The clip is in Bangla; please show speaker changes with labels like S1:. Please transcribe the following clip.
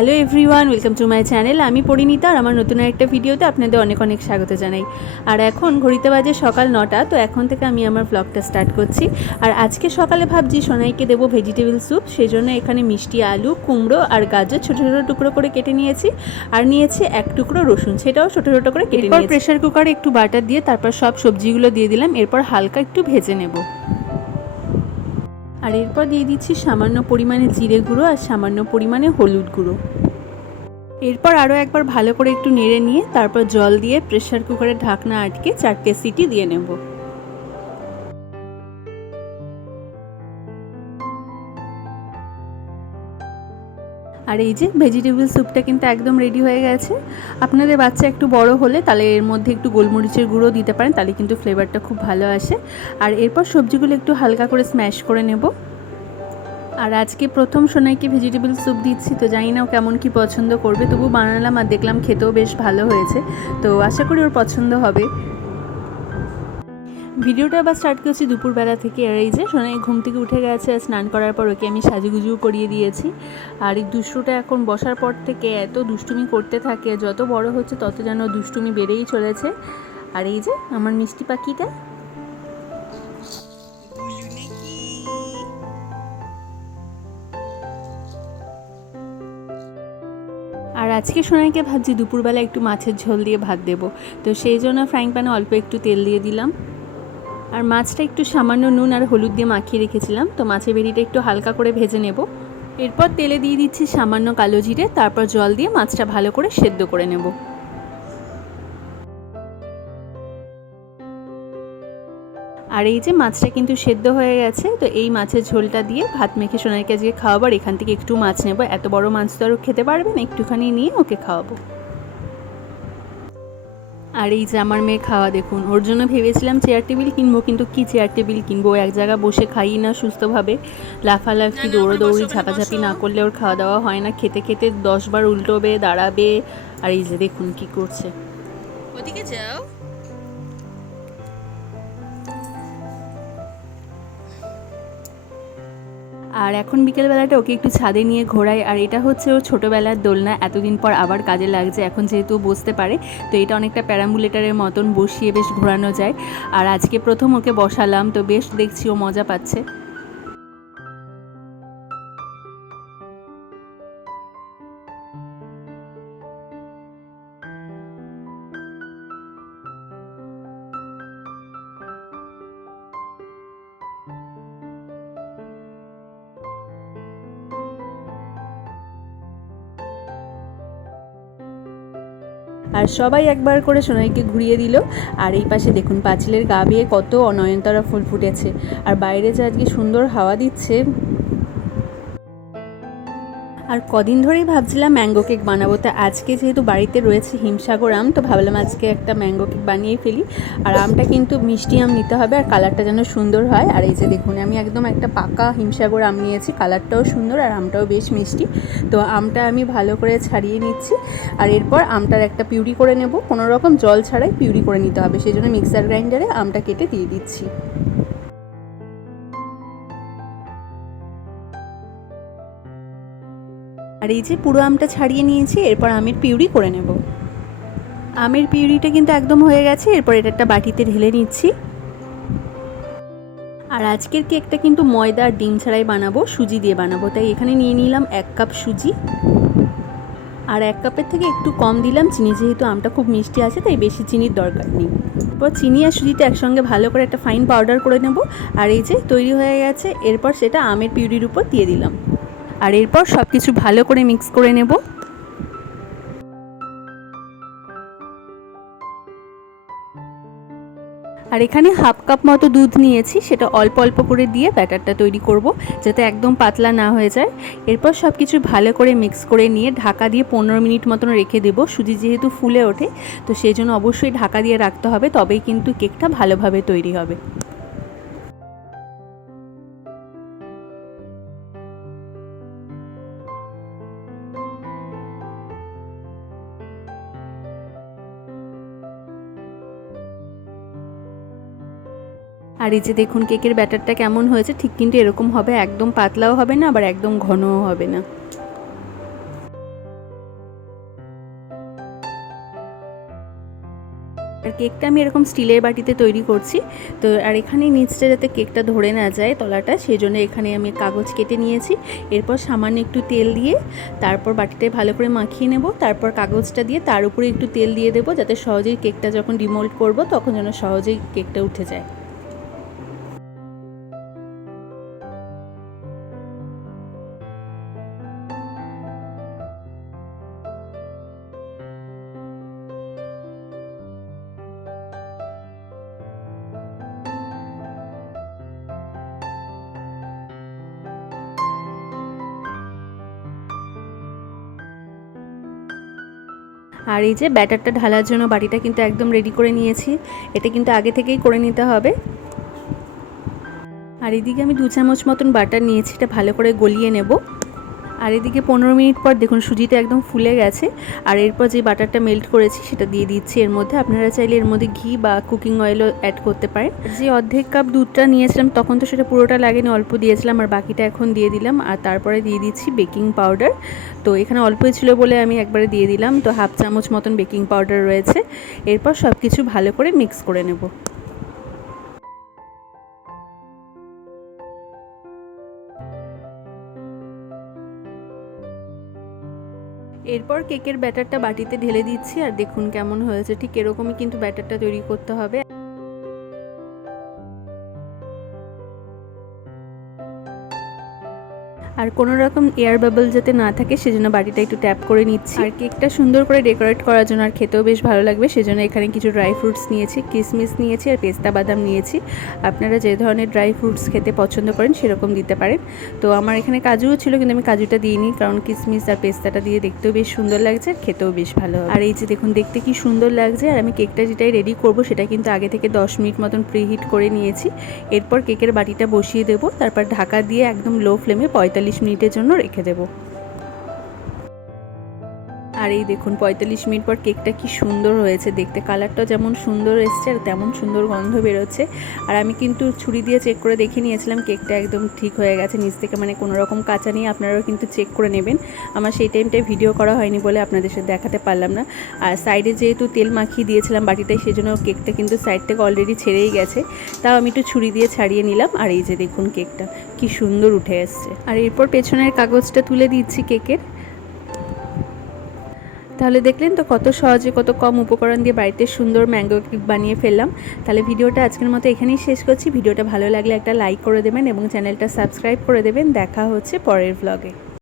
S1: Hello everyone welcome to my channel. আমি পরিণীতা আর আমার নতুন একটা ভিডিওতে আপনাদের অনেক অনেক স্বাগত জানাই। আর এখন ঘড়িতে বাজে সকাল নটা তো এখন থেকে আমি আমার ব্লগটা স্টার্ট করছি। আর আজকে সকালে ভাবছি সোনাইকে দেবো ভেজিটেবল স্যুপ সেই জন্য এখানে মিষ্টি আলু কুমড়ো আর গাজর ছোটো ছোটো টুকরো করে কেটে নিয়েছি। আর নিয়েছি এক টুকরো রসুন সেটাও ছোটো ছোটো করে কেটে নিয়েছি। প্রেশার কুকারে একটু বাটার দিয়ে তারপর সব সবজিগুলো দিয়ে দিলাম এরপর হালকা একটু ভেজে নেব। আর এরপর দিয়ে দিচ্ছি সামান্য পরিমাণে জিরে গুঁড়ো আর সামান্য পরিমাণে হলুদ গুঁড়ো। এরপর আরও একবার ভালো করে একটু নেড়ে নিয়ে তারপর জল দিয়ে প্রেশার কুকারের ঢাকনা আটকে চারটে সিটি দিয়ে নেব। আর এই যে ভেজিটেবল স্যুপটা কিন্তু একদম রেডি হয়ে গেছে। আপনাদের বাচ্চা একটু বড় হলে তাহলে এর মধ্যে একটু গোলমরিচের গুঁড়ো দিতে পারেন, তাহলে কিন্তু ফ্লেভারটা খুব ভালো আসে। আর এরপর সবজিগুলো একটু হালকা করে স্ম্যাশ করে নেব। আর আজকে প্রথম সোনাইকে ভেজিটেবল স্যুপ দিচ্ছি তো জানি না ও কেমন কি পছন্দ করবে, তবু বানালাম আর দেখলাম খেতেও বেশ ভালো হয়েছে। তো আশা করি ওর পছন্দ হবে। ভিডিওটা আবার স্টার্ট করছি দুপুরবেলা থেকে, আর এই যে সোনাই ঘুম থেকে উঠে গেছে আর স্নান করার পর ওকে আমি সাজুগুজু করিয়ে দিয়েছি। আর এই দুষ্টুটা এখন বসার পর থেকে এত দুষ্টুমি করতে থাকে, যত বড় হচ্ছে তত যেন দুষ্টুমি বেড়েই চলেছে। আর এই যে আমার মিষ্টি পাখিটা। আর আজকে সোনাইকে ভাবছি দুপুরবেলা একটু মাছের ঝোল দিয়ে ভাত দেবো। তো সেই জন্য ফ্রাইং প্যানে অল্প একটু তেল দিয়ে দিলাম। আর মাছটা একটু সামান্য নুন আর হলুদ দিয়ে মাখিয়ে রেখেছিলাম। তো মাছের বেরিটা একটু হালকা করে ভেজে নেব। এরপর তেলে দিয়ে দিচ্ছি সামান্য কালো জিরে, তারপর জল দিয়ে মাছটা ভালো করে সেদ্ধ করে নেব। আর এই যে মাছটা কিন্তু সেদ্ধ হয়ে গেছে, তো এই মাছের ঝোলটা দিয়ে ভাত মেখে সোনাইকে আজকে খাওয়াবার এখান থেকে একটু মাছ নেব। এত বড় মাছ তো আর খেতে পারবে না, একটুখানি নিয়ে ওকে খাওয়াবো। আর এই যে আমার মেয়ে খাওয়া দেখুন ওর জন্য ভেবেছিলাম চেয়ার টেবিল কিনবো কিন্তু কি চেয়ার টেবিল কিনবো? এক জায়গায় বসে খাই না সুস্থভাবে। লাফালাফি দৌড়োদৌড়ি ঝাঁপাঝাঁপি না করলে ওর খাওয়া দাওয়া হয় না। খেতে খেতে দশবার উল্টোবে দাঁড়াবে। আর এই যে দেখুন কি করছে।
S2: ওদিকে যাও।
S1: আর এখন বিকেলবেলাটা ওকে একটু ছাদে নিয়ে ঘোরায় আর এটা হচ্ছে ওর ছোটোবেলার দোলনা। এতদিন পর আবার কাজে লাগছে। এখন যেহেতু বসতে পারে, তো এটা অনেকটা প্যারাম্বুলেটারের মতন বসিয়ে বেশ ঘোরানো যায়। আর আজকে প্রথম ওকে বসালাম, তো বেশ দেখছি ও মজা পাচ্ছে। আর সবাই একবার করে সোনাইকে ঘুরিয়ে দিল। আর এই পাশে দেখুন পাঁচিলের গা বেয়ে কত অনয়নতারা ফুল ফুটেছে। আর বাইরে যে আজকে সুন্দর হাওয়া দিচ্ছে আর কদিন ধরেই ভাবছিলাম ম্যাঙ্গো কেক বানাবো। তা আজকে যেহেতু বাড়িতে রয়েছে হিমসাগর আম, তো ভাবলাম আজকে একটা ম্যাঙ্গো কেক বানিয়ে ফেলি। আর আমটা কিন্তু মিষ্টি আম নিতে হবে, আর কালারটা যেন সুন্দর হয়। আর এই যে দেখুন, আমি একদম একটা পাকা হিমসাগর আম নিয়েছি কালারটাও সুন্দর আর আমটাও বেশ মিষ্টি। তো আমটা আমি ভালো করে ছাড়িয়ে নিচ্ছি, আর এরপর আমটার একটা পিউরি করে নেব। কোনো রকম জল ছাড়াই পিউরি করে নিতে হবে, সেই জন্য মিক্সার গ্রাইন্ডারে আমটা কেটে দিয়ে দিচ্ছি। আর এই যে পুরো আমটা ছাড়িয়ে নিয়েছি, এরপর আমের পিউরি করে নেব। আমের পিউরিটা কিন্তু একদম হয়ে গেছে, এরপর এটা একটা বাটিতে ঢেলে নিচ্ছি। আর আজকের কেকটা কিন্তু ময়দা আর ডিম ছাড়াই বানাবো, সুজি দিয়ে বানাবো, তাই এখানে নিয়ে নিলাম এক কাপ সুজি। আর এক কাপের থেকে একটু কম দিলাম, চিনি যেহেতু আমটা খুব মিষ্টি আছে, তাই বেশি চিনির দরকার নেই। এরপর চিনি আর সুজিটা একসঙ্গে ভালো করে একটা ফাইন পাউডার করে নেব। আর এই যে তৈরি হয়ে গেছে, এরপর সেটা আমের পিউরির উপর দিয়ে দিলাম। আর এরপর সব কিছু ভালো করে মিক্স করে নেব। আর এখানে হাফ কাপ মতো দুধ নিয়েছি, সেটা অল্প অল্প করে দিয়ে ব্যাটারটা তৈরি করব, যাতে একদম পাতলা না হয়ে যায়। এরপর সব কিছু ভালো করে মিক্স করে নিয়ে ঢাকা দিয়ে পনেরো মিনিট মতন রেখে দেবো। সুজি যেহেতু ফুলে ওঠে, তো সেই জন্য অবশ্যই ঢাকা দিয়ে রাখতে হবে, তবেই কিন্তু কেকটা ভালোভাবে তৈরি হবে। আর এই যে দেখুন, কেকের ব্যাটারটা কেমন হয়েছে, ঠিক কিন্তু এরকম হবে, একদম পাতলাও হবে না, আবার একদম ঘনও হবে না। আর কেকটা আমি এরকম স্টিলের বাটিতে তৈরি করছি, তো আর এখানে নিচটা যাতে কেকটা ধরে না যায়, তলাটা সেই জন্য এখানে আমি কাগজ কেটে নিয়েছি। এরপর সামান্য একটু তেল দিয়ে তারপর বাটিটায় ভালো করে মাখিয়ে নেব, তারপর কাগজটা দিয়ে তার উপরে একটু তেল দিয়ে দেবো, যাতে সহজেই কেকটা যখন ডিমোল্ড করব, তখন যেন সহজেই কেকটা উঠে যায়। আর এই যে ব্যাটারটা ঢালার জন্য বাটিটা কিন্তু একদম রেডি করে নিয়েছি। এটা কিন্তু আগে থেকেই করে নিতে হবে। আর এদিকে আমি দু চামচ মতন বাটার নিয়েছি, এটা ভালো করে গলিয়ে নেব। আর এদিকে পনেরো মিনিট পর দেখুন সুজিটা একদম ফুলে গেছে। আর এরপর যে বাটারটা মেল্ট করেছি সেটা দিয়ে দিচ্ছি। এর মধ্যে আপনারা চাইলে এর মধ্যে ঘি বা কুকিং অয়েলও অ্যাড করতে পারেন। যে অর্ধেক কাপ দুধটা নিয়েছিলাম তখন তো সেটা পুরোটা লাগেনি, অল্প দিয়েছিলাম আর বাকিটা এখন দিয়ে দিলাম। আর তারপরে দিয়ে দিচ্ছি বেকিং পাউডার তো এখানে অল্পই ছিল বলে আমি একবারে দিয়ে দিলাম। তো হাফ চামচ মতন বেকিং পাউডার রয়েছে। এরপর সব কিছু ভালো করে মিক্স করে নেব। এরপর কেকের ব্যাটারটা বাটিতে ঢেলে দিচ্ছি আর দেখুন কেমন হয়েছে। ঠিক এরকমই কিন্তু ব্যাটারটা তৈরি করতে হবে। আর কোনো রকম এয়ার বাবল যাতে না থাকে, সেজন্য বাটিটা একটু ট্যাপ করে নিচ্ছি। আর কেকটা সুন্দর করে ডেকোরেট করার জন্য আর খেতেও বেশ ভালো লাগবে, সেজন্য এখানে কিছু ড্রাই ফ্রুটস নিয়েছি কিশমিশ নিয়েছি আর পেস্তা বাদাম নিয়েছি। আপনারা যে ধরনের ড্রাই ফ্রুটস খেতে পছন্দ করেন, সেরকম দিতে পারেন। তো আমার এখানে কাজুও ছিল, কিন্তু আমি কাজুটা দিইনি, কারণ কিশমিশ আর পেস্তাটা দিয়ে দেখতেও বেশ সুন্দর লাগছে আর খেতেও বেশ ভালো আর এই যে দেখুন, দেখতে কি সুন্দর লাগছে, আর আমি কেকটা যেটাই রেডি করব, সেটা কিন্তু আগে থেকে দশ মিনিট মতন প্রিহিট করে নিয়েছি। এরপর কেকের বাটিটা বসিয়ে দেবো, তারপর ঢাকা দিয়ে একদম লো ফ্লেমে পঁয়তাল্লিশ মিনিটের জন্য রেখে দেবো। আর এই দেখুন, পঁয়তাল্লিশ মিনিট পর কেকটা কি সুন্দর হয়েছে। দেখতে কালারটা যেমন সুন্দর এসছে আর তেমন সুন্দর গন্ধ বেরোচ্ছে। আর আমি কিন্তু ছুরি দিয়ে চেক করে দেখে নিয়েছিলাম, কেকটা একদম ঠিক হয়ে গেছে। নিচ থেকে মানে কোনো রকম কাঁচা নিয়ে আপনারাও কিন্তু চেক করে নেবেন। আমার সেই টাইমটায় ভিডিও করা হয়নি বলে আপনাদের সাথে দেখাতে পারলাম না। আর সাইডে যেহেতু তেল মাখিয়ে দিয়েছিলাম বাটিটায় সেজন্য কেকটা কিন্তু সাইড থেকে অলরেডি ছেড়েই গেছে। তাও আমি একটু ছুরি দিয়ে ছাড়িয়ে নিলাম। আর এই যে দেখুন, কেকটা কি সুন্দর উঠে এসছে। আর এরপর পেছনের কাগজটা তুলে দিচ্ছি কেকের। তাহলে দেখলেন তো কত সহজে কত কম উপকরণ দিয়ে বাড়িতে সুন্দর ম্যাঙ্গো কেক বানিয়ে ফেললাম। তাহলে ভিডিওটা আজকের মতো এখানেই শেষ করছি। ভিডিওটা ভালো লাগলে একটা লাইক করে দেবেন এবং চ্যানেলটা সাবস্ক্রাইব করে দেবেন। দেখা হচ্ছে পরের ব্লগে